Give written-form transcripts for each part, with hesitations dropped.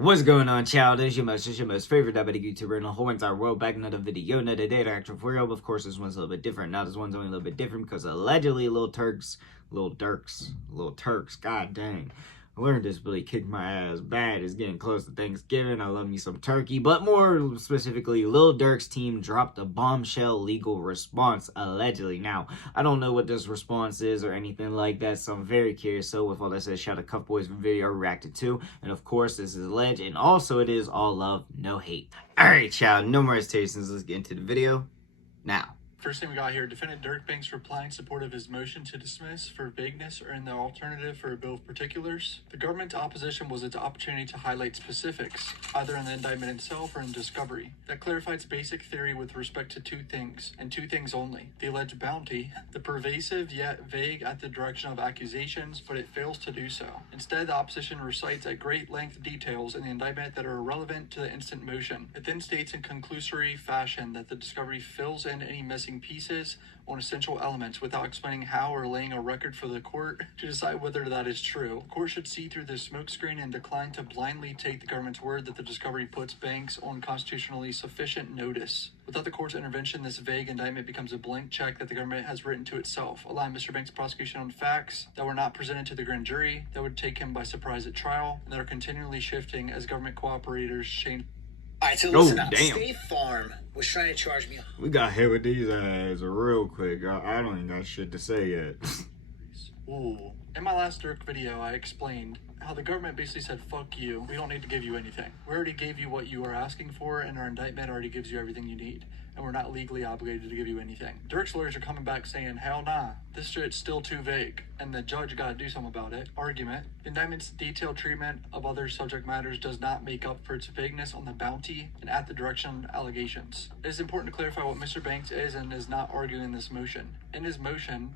What's going on, child? It's your most favorite Diabeto YouTuber in the whole entire world. Back in another video, another day to action for you. Of course, this one's a little bit different. Now, this one's only a little bit different because allegedly Lil Durks, god dang. I learned this really kicked my ass bad. It's getting close to Thanksgiving. I love me some turkey. But more specifically, Lil Durks team dropped a bombshell legal response, allegedly. Now, I don't know what this response is or anything like that, so I'm very curious. So with all that said, shout out to Cuff Boys for the video I reacted to. And of course, this is alleged. And also, it is all love, no hate. Alright, child. No more hesitations. Let's get into the video now. First thing we got here, defendant Dirk Banks replying in support of his motion to dismiss for vagueness or in the alternative for a bill of particulars. The government's opposition was its opportunity to highlight specifics, either in the indictment itself or in discovery, that clarified its basic theory with respect to two things, and two things only. The alleged bounty, the pervasive yet vague at the direction of accusations, but it fails to do so. Instead, the opposition recites at great length details in the indictment that are irrelevant to the instant motion. It then states in conclusory fashion that the discovery fills in any missing pieces on essential elements without explaining how or laying a record for the court to decide whether that is true. The court should see through this smokescreen and decline to blindly take the government's word that the discovery puts Banks on constitutionally sufficient notice. Without the court's intervention, this vague indictment becomes a blank check that the government has written to itself, allowing Mr. Banks' prosecution on facts that were not presented to the grand jury, that would take him by surprise at trial, and that are continually shifting as government cooperators change. Alright, so listen up. State Farm was trying to charge me. We got hit with these ads real quick. I don't even got shit to say yet. Ooh. In my last Dirk video, I explained how the government basically said, fuck you, we don't need to give you anything. We already gave you what you are asking for, and our indictment already gives you everything you need. And we're not legally obligated to give you anything. Dirk's lawyers are coming back saying, hell nah, this shit's still too vague, and the judge gotta do something about it. Argument: the indictment's detailed treatment of other subject matters does not make up for its vagueness on the bounty and at the direction allegations. It is important to clarify what Mr. Banks is and is not arguing in this motion. In his motion,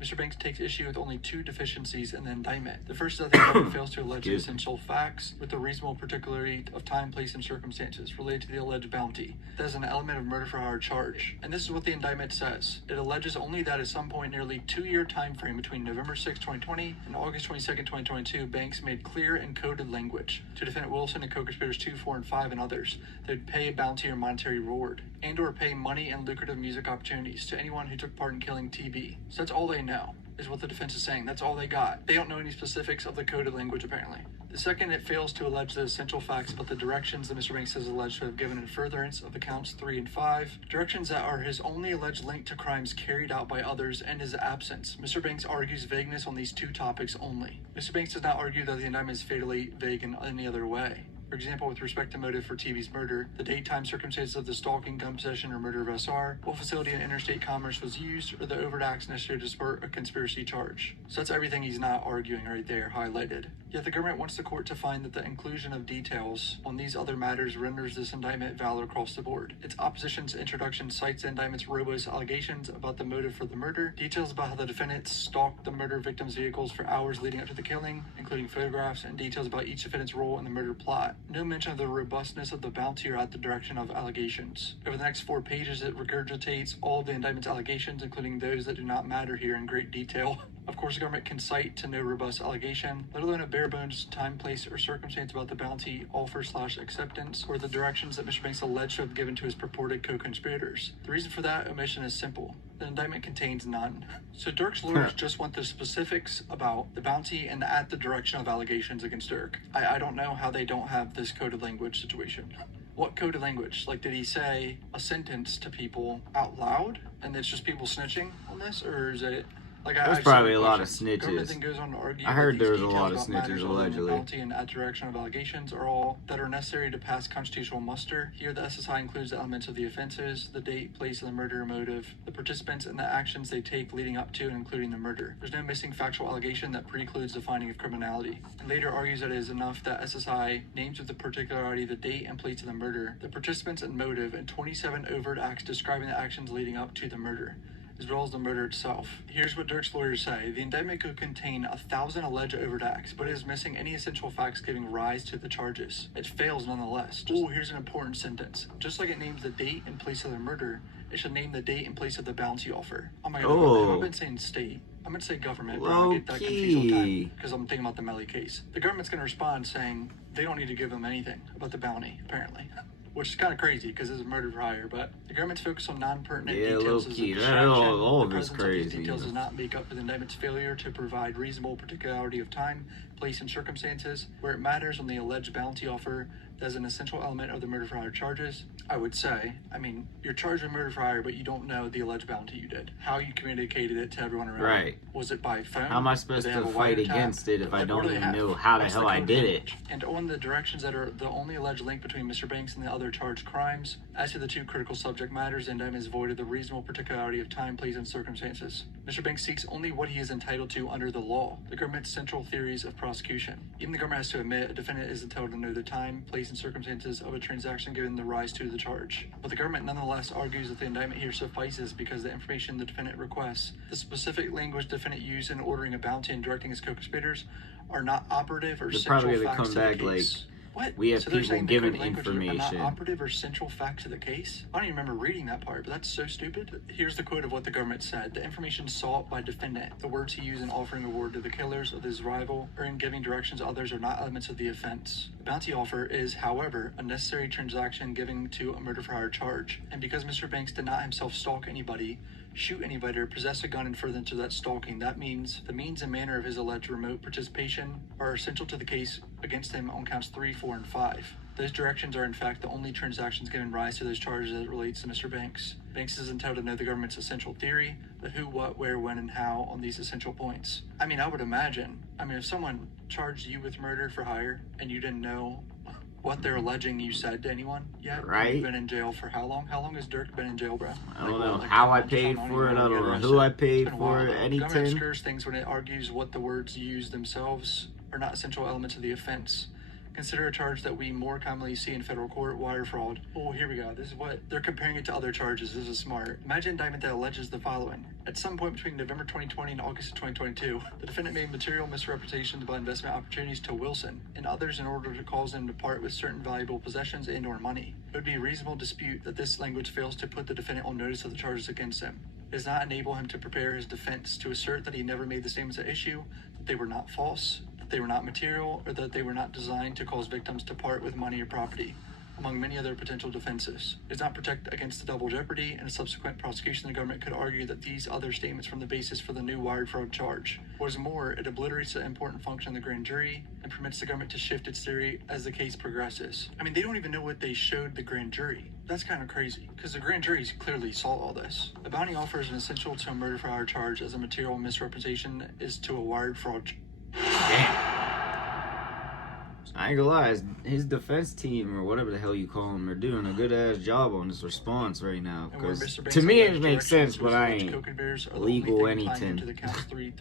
Mr. Banks takes issue with only two deficiencies in the indictment. The first is that the indictment fails to allege essential facts with the reasonable particularity of time, place, and circumstances related to the alleged bounty. That is an element of murder for hire charge. And this is what the indictment says. It alleges only that at some point nearly 2-year time frame between November 6, 2020 and August 22, 2022, Banks made clear and coded language to defendant Wilson and co-conspirators 2, 4, and 5 and others that would pay a bounty or monetary reward and or pay money and lucrative music opportunities to anyone who took part in killing TB. So that's all they know, is what the defense is saying. That's all they got. They don't know any specifics of the coded language, apparently. The second, it fails to allege the essential facts about the directions that Mr. Banks is alleged to have given in furtherance of the counts 3 and 5, directions that are his only alleged link to crimes carried out by others and his absence. Mr. Banks argues vagueness on these two topics only. Mr. Banks does not argue that the indictment is fatally vague in any other way. For example, with respect to motive for TV's murder, the date, time, circumstances of the stalking, gun possession, or murder of SR, what facility in interstate commerce was used, or the overt acts necessary to support a conspiracy charge. So that's everything he's not arguing right there, highlighted. Yet the government wants the court to find that the inclusion of details on these other matters renders this indictment valid across the board. Its opposition's introduction cites the indictment's robust allegations about the motive for the murder, details about how the defendants stalked the murder victim's vehicles for hours leading up to the killing, including photographs, and details about each defendant's role in the murder plot. No mention of the robustness of the bounty or at the direction of allegations. Over the next 4 pages, it regurgitates all of the indictment's allegations, including those that do not matter here, in great detail. Of course, the government can cite to no robust allegation, let alone a bare-bones time, place, or circumstance about the bounty, offer/acceptance, or the directions that Mr. Banks alleged to have given to his purported co-conspirators. The reason for that omission is simple. The indictment contains none. So Dirk's lawyers just want the specifics about the bounty and at the direction of allegations against Dirk. I don't know how they don't have this coded language situation. What coded language? Like, did he say a sentence to people out loud and it's just people snitching on this, or is it... Like, there's probably a lot of snitches. Goes on to argue I heard there was a lot of about snitches, allegedly. Bounty and at direction of allegations are all that are necessary to pass constitutional muster. Here, the SSI includes the elements of the offenses, the date, place of the murder or motive, the participants, and the actions they take leading up to and including the murder. There's no missing factual allegation that precludes the finding of criminality. And later argues that it is enough that SSI names with the particularity the date and place of the murder, the participants and motive, and 27 overt acts describing the actions leading up to the murder, as well as the murder itself. Here's what Dirk's lawyers say. The indictment could contain 1,000 alleged overt acts, but it is missing any essential facts giving rise to the charges. It fails nonetheless. Oh, here's an important sentence. Just like it names the date and place of the murder, it should name the date and place of the bounty offer. Oh my god, Oh. I've been saying state. I'm going to say government, but I get that confused all the time because I'm thinking about the Melly case. The government's going to respond saying they don't need to give them anything about the bounty, apparently. Which is kind of crazy because it's a murder for hire, but the government's focus on non-pertinent details as a distraction. All The of it's presence of crazy. these details does not make up for the indictment's failure to provide reasonable particularity of time, place, and circumstances. Where it matters on the alleged bounty offer, that is an essential element of the murder for hire charges. I would say, you're charged with murder for hire, but you don't know the alleged bounty you did. How you communicated it to everyone around. Right. Was it by phone? How am I supposed to fight against it if I don't even know how the hell I did it? And on the directions that are the only alleged link between Mr. Banks and the other charged crimes. As to the two critical subject matters, the indictment is void of the reasonable particularity of time, place, and circumstances. Mr. Banks seeks only what he is entitled to under the law, the government's central theories of prosecution. Even the government has to admit a defendant is entitled to know the time, place, and circumstances of a transaction given the rise to the charge. But the government nonetheless argues that the indictment here suffices because the information the defendant requests, the specific language the defendant used in ordering a bounty and directing his co-conspirators, are not operative or central facts to the case. What? We have so they're people saying giving the code language are information. not operative or central fact to the case? I don't even remember reading that part, but that's so stupid. Here's the quote of what the government said. The information sought by defendant, the words he used in offering reward to the killers of his rival or in giving directions to others are not elements of the offense. The bounty offer is, however, a necessary transaction given to a murder for hire charge. And because Mr. Banks did not himself stalk anybody, shoot anybody, or possess a gun in furtherance of that stalking, that means the means and manner of his alleged remote participation are essential to the case against him on counts 3, 4, and 5. Those directions are in fact the only transactions giving rise to those charges as it relates to Mr. Banks. Banks is entitled to know the government's essential theory, the who, what, where, when, and how on these essential points. I would imagine, if someone charged you with murder for hire and you didn't know what they're alleging you said to anyone yet. Right. You've been in jail for how long? How long has Dirk been in jail, bro? I don't know how I paid for it. I don't know who I paid for it. Anything. Government obscures things when it argues what the words used themselves are not essential elements of the offense. Consider a charge that we more commonly see in federal court, wire fraud. Oh, here we go. This is what they're comparing it to other charges. This is smart. Imagine an indictment that alleges the following. At some point between November 2020 and August of 2022, the defendant made material misrepresentations about investment opportunities to Wilson and others in order to cause them to part with certain valuable possessions and or money. It would be a reasonable dispute that this language fails to put the defendant on notice of the charges against him. It does not enable him to prepare his defense, to assert that he never made the statements at issue, that they were not false, they were not material, or that they were not designed to cause victims to part with money or property, among many other potential defenses. It does not protect against the double jeopardy. In a subsequent prosecution, the government could argue that these other statements form the basis for the new wired fraud charge. What is more, it obliterates the important function of the grand jury and permits the government to shift its theory as the case progresses. They don't even know what they showed the grand jury. That's kind of crazy, because the grand jury clearly saw all this. A bounty offer is an essential to a murder for hire charge as a material misrepresentation is to a wired fraud. Damn. I ain't gonna lie, his defense team, or whatever the hell you call them, are doing a good ass job on this response right now. Because to me it makes sense, but I ain't legal anything.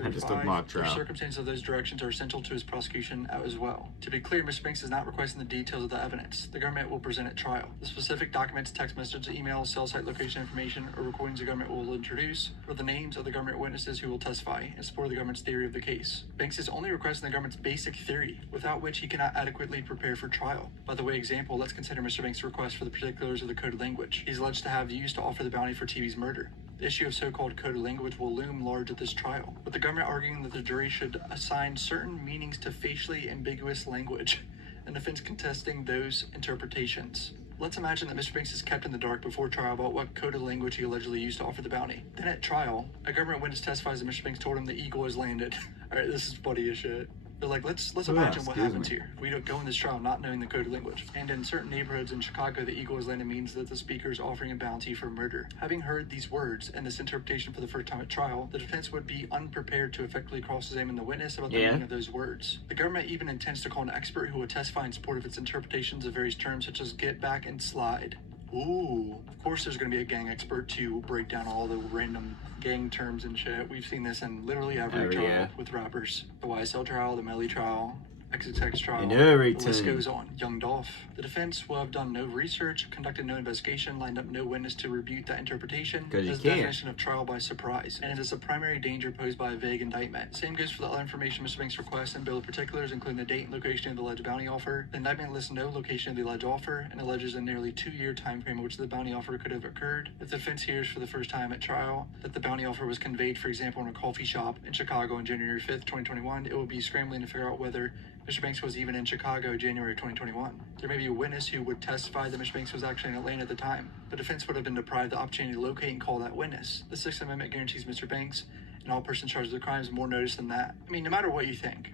I just took mock trial. The circumstances of those directions are essential to his prosecution as well. To be clear, Mr. Banks is not requesting the details of the evidence. The government will present at trial. The specific documents, text messages, emails, cell site location information, or recordings the government will introduce, or the names of the government witnesses who will testify in support of the government's theory of the case. Banks is only requesting the government's basic theory, without which he cannot adequately prepare for trial. By the way, example, let's consider Mr. Banks' request for the particulars of the code of language he's alleged to have used to offer the bounty for TV's murder. The issue of so-called code of language will loom large at this trial, with the government arguing that the jury should assign certain meanings to facially ambiguous language, and defense contesting those interpretations. Let's imagine that Mr. Banks is kept in the dark before trial about what code of language he allegedly used to offer the bounty. Then at trial, a government witness testifies that Mr. Banks told him the eagle has landed. Alright, this is funny as shit. They're like, let's imagine what happens here. We don't go in this trial not knowing the code of language. And in certain neighborhoods in Chicago, the eagle has landed means that the speaker is offering a bounty for murder. Having heard these words and this interpretation for the first time at trial, the defense would be unprepared to effectively cross-examine the witness about the meaning of those words. The government even intends to call an expert who will testify in support of its interpretations of various terms such as get back and slide. Ooh, of course there's going to be a gang expert to break down all the random gang terms and shit. We've seen this in literally every trial with rappers. The YSL trial, the Melly trial, XXX trial. And The everything. list goes on. Young Dolph. The defense will have done no research, conducted no investigation, lined up no witness to refute that interpretation. Because you It is the can't. definition of trial by surprise, and it is a primary danger posed by a vague indictment. Same goes for the other information Mr. Banks requests and bill of particulars, including the date and location of the alleged bounty offer. The indictment lists no location of the alleged offer and alleges a nearly 2-year time frame in which the bounty offer could have occurred. If the defense hears for the first time at trial that the bounty offer was conveyed, for example, in a coffee shop in Chicago on January 5th, 2021, it will be scrambling to figure out whether Mr. Banks was even in Chicago January 2021. There may be a witness who would testify that Mr. Banks was actually in Atlanta at the time. The defense would have been deprived the opportunity to locate and call that witness. The Sixth Amendment guarantees Mr. Banks and all persons charged with crimes more notice than that. I mean, no matter what you think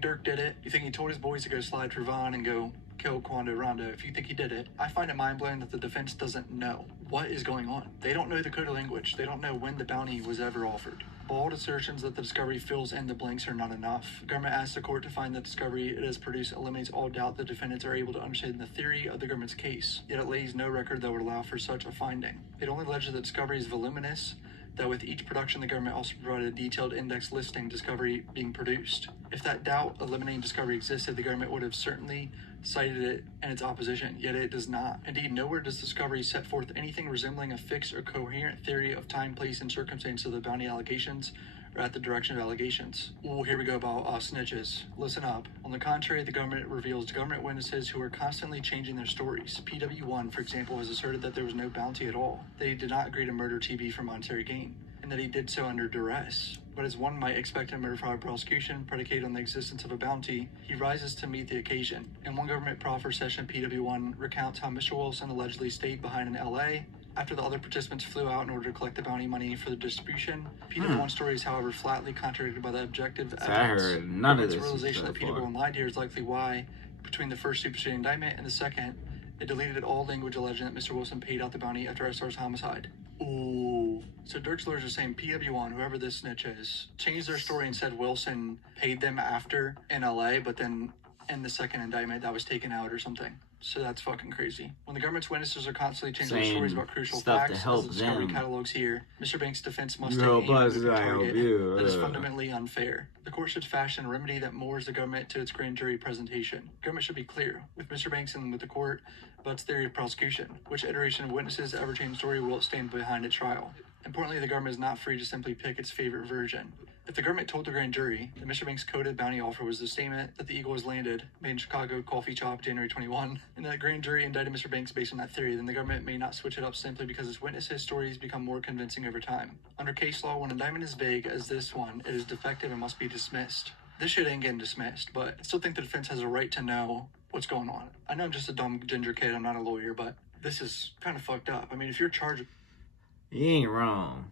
Dirk did it? You think he told his boys to go slide for Vaughn and go kill Quando Rondo? If you think he did it, I find it mind-blowing that the defense doesn't know what is going on. They don't know the code of language. They don't know when the bounty was ever offered. Bald assertions that the discovery fills in the blanks are not enough. The government asks the court to find the discovery it has produced eliminates all doubt the defendants are able to understand the theory of the government's case, yet it lays no record that would allow for such a finding. It only alleges that discovery is voluminous, that with each production the government also provided a detailed index listing discovery being produced. If that doubt eliminating discovery existed, the government would have certainly cited it in its opposition, yet it does not. Indeed, nowhere does discovery set forth anything resembling a fixed or coherent theory of time, place, and circumstance of the bounty allegations or at the direction of allegations. Ooh, here we go about snitches. Listen up. On the contrary, the government reveals government witnesses who are constantly changing their stories. PW1, for example, has asserted that there was no bounty at all. They did not agree to murder TB for monetary gain, and that he did so under duress. But as one might expect in a murder fraud prosecution predicated on the existence of a bounty, he rises to meet the occasion. In one government proffer session, PW1 recounts how Mr. Wilson allegedly stayed behind in LA after the other participants flew out in order to collect the bounty money for the distribution. PW1's story is, however, flatly contradicted by the objective evidence. I heard none of this. The realization that PW1 lied here is likely why, between the first superseding indictment and the second, it deleted all language alleging that Mr. Wilson paid out the bounty after SR's homicide. Ooh. So Dirk's lawyers are saying PW1, whoever this snitch is, changed their story and said Wilson paid them after in LA, but then in the second indictment that was taken out or something. So that's fucking crazy. When the government's witnesses are constantly changing their stories about crucial facts, as the discovery catalogs here, Mr. Banks' defense must take aim at a target that is fundamentally unfair. The court should fashion a remedy that moors the government to its grand jury presentation. Government should be clear with Mr. Banks and with the court about its theory of prosecution. Which iteration of witnesses ever change story will it stand behind at trial? Importantly, the government is not free to simply pick its favorite version. If the government told the grand jury that Mr. Banks' coded bounty offer was the statement that the Eagle was landed, made in Chicago coffee shop January 21, and that grand jury indicted Mr. Banks based on that theory, then the government may not switch it up simply because its witnesses' stories become more convincing over time. Under case law, when an indictment is vague as this one, it is defective and must be dismissed. This shit ain't getting dismissed, but I still think the defense has a right to know what's going on. I know I'm just a dumb ginger kid, I'm not a lawyer, but this is kind of fucked up. I mean, if you're charged... You ain't wrong.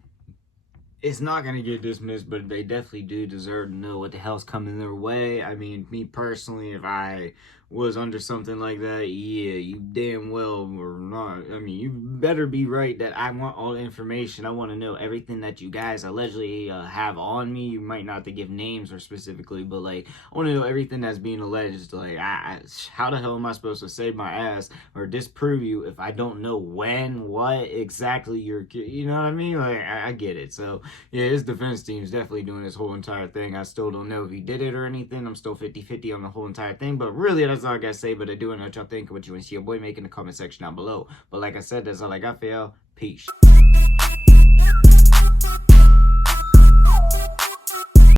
It's not going to get dismissed, but they definitely do deserve to know what the hell's coming their way. I mean, me personally, if I was under something like that, yeah, you damn well or not. I mean, you better be right that I want all the information. I want to know everything that you guys allegedly have on me. You might not have to give names or specifically, but like, I want to know everything that's being alleged. Like, how the hell am I supposed to save my ass or disprove you if I don't know when, what exactly you know what I mean? Like, I get it. So, yeah, his defense team is definitely doing this whole entire thing. I still don't know if he did it or anything. I'm still 50-50 on the whole entire thing, but really, that's all I gotta say. But I do know what y'all think, what you want to see your boy make in the comment section down below. But like I said, that's all I got for y'all. Peace.